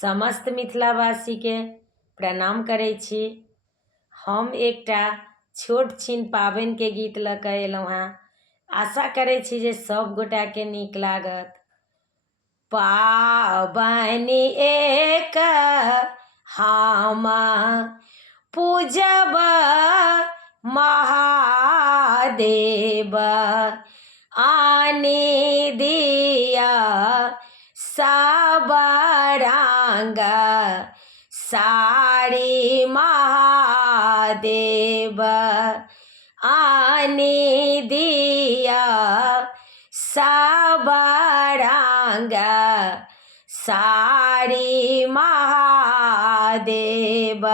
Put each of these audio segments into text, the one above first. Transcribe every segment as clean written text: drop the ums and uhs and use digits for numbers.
समस्त मिथिलावासी के प्रणाम करै छी। हम एकटा छोट छिन पाबनि के गीत लऽ कऽ एलहुँ हेँ। आशा करै छी जे सब गोटा के नीक लागत। पाबनि एक हम पूजब महादेव, आनि दिया सब रंग साड़ी महादेव, आनि दिया सब रंग साड़ी महादेव।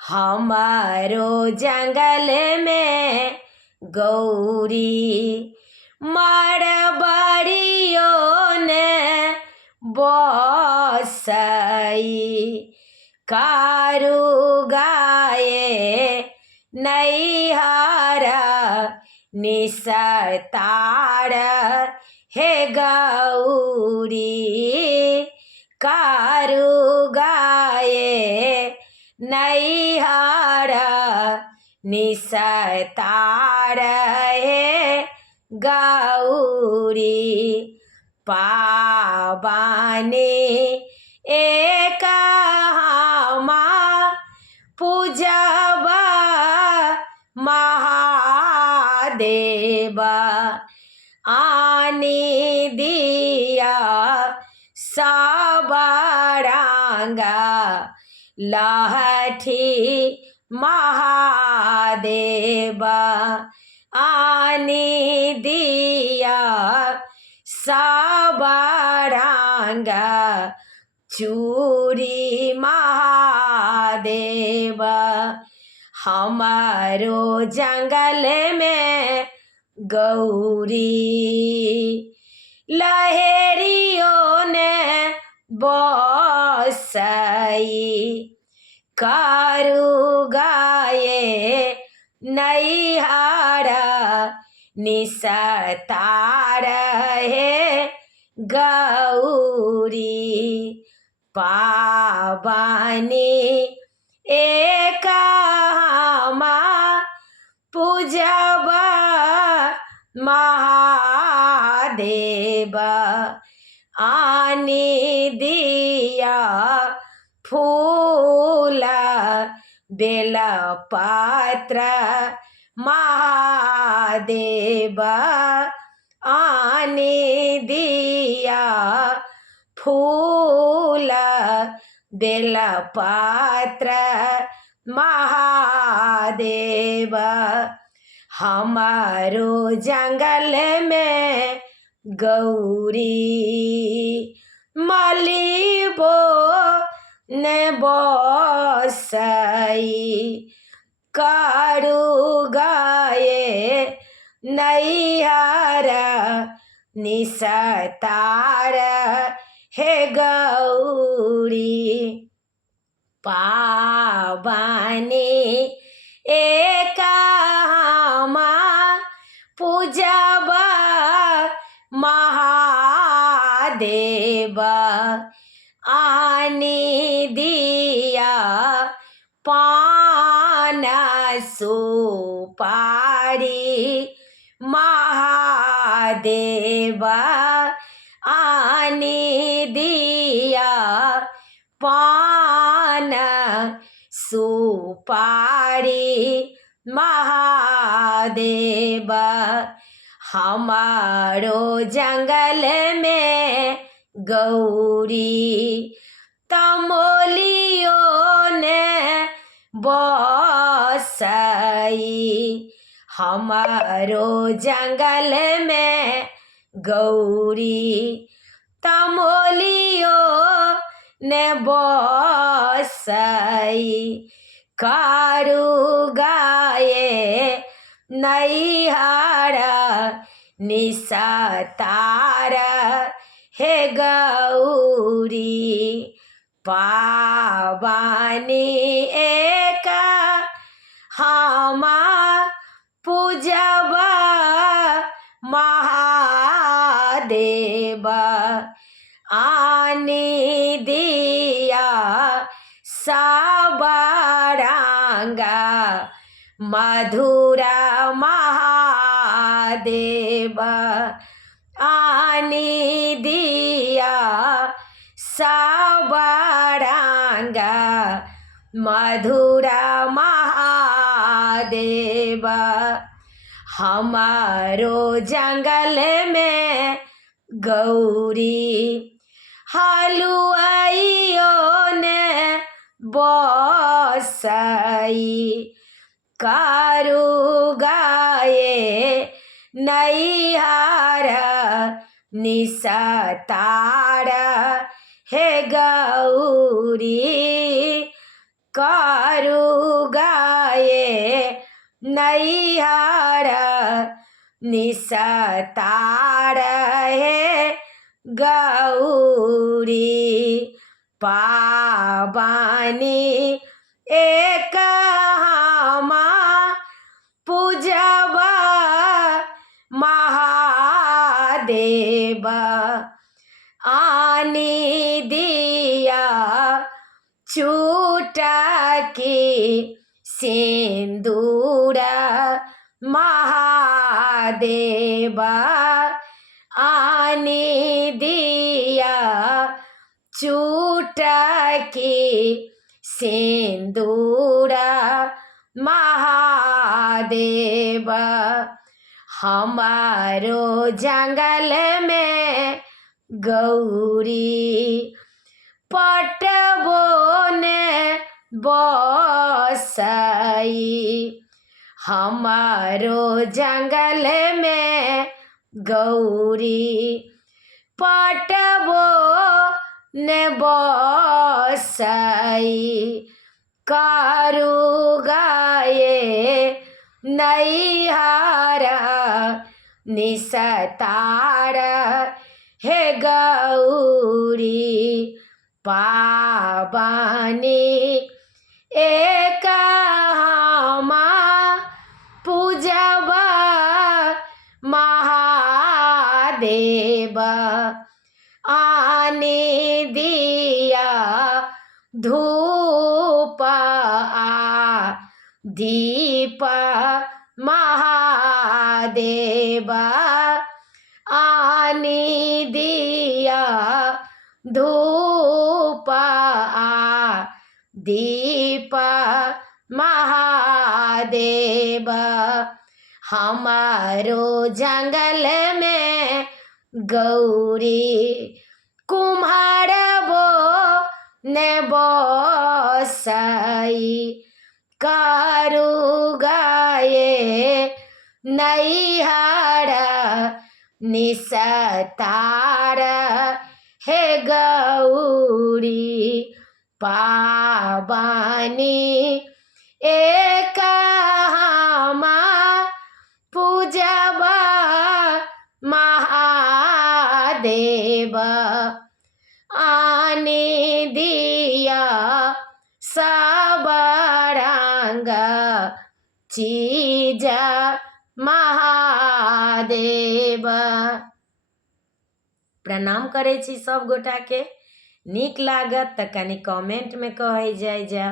हमारो जंगल में गौरी मरबड़ियों ने बसई, कारू गाये नैहर निसतार हे गौरी, कारू गाये नैहर निसतार हे गौरी। पाबनि एक हम पूजब महादेव, आनि दिया सब रंग लहठी महादेव, आनि दिया सब रंग चूड़ी महादेव। हमारो जंगल में गौरी लहेरियों ने बसई, कारू गाये नैहर निसतार हे गौरी। पाबनि एक हम पूजब महादेव, आनि दिया फूल बेलपत्र महादेव, आनि दिया फूल बेलपत्र महादेव। हमारो जंगल में गौरी मलिबो ने बसई, कारू गाये नैहर निसतार हे गौरी। पाबनि एक हम पूजब महादेव, आनि दिया पान सुपारी महादेव, आनि दिया पान सुपारी महादेव। हमारो जंगल में गौरी तमोलियों ने बसई, हमारो जंगल में गौरी तमोलियों ने बसई, कारू गाये नैहर निसतार हे गौरी। पाबनि एक हम पूजब महादेव, आनि दी सबरंगा मधुरा महादेव आनी दिया सबरंगा मधुरा महादेव हमारो जंगल में गौरी हलुआइयों ने बसई कारू गाये नैहार निसतार हे गौरी कारू गाये नैहार निसतार हे गौरी पावानी एक हमा पूजवा महादेव आनी दिया चूटकी सिंदूर महादेव आनी दिया चूटकी सिंदूर महादेव हमारो जंगल में गौरी पटबो ने बसई हमारो जंगल में गौरी पटबो ने बसई कारू गाये नैहार निसतार हे गौरी पावानी एक हमा पूजवा महादेव आने दिया धूप दीप महादेव आने दिया धूप दीप महादेव हमारो जंगल में गौरी कुम्हार बो ने बसई कारू गाये नैहार निसतार हे गौरी पावानी एक हमा पूजवा महादेव आने दिया सब रंग चीज महादेव। प्रणाम करे छी सब गोटा के। नीक लागत त कनी कमेंट में कहे जाय जा।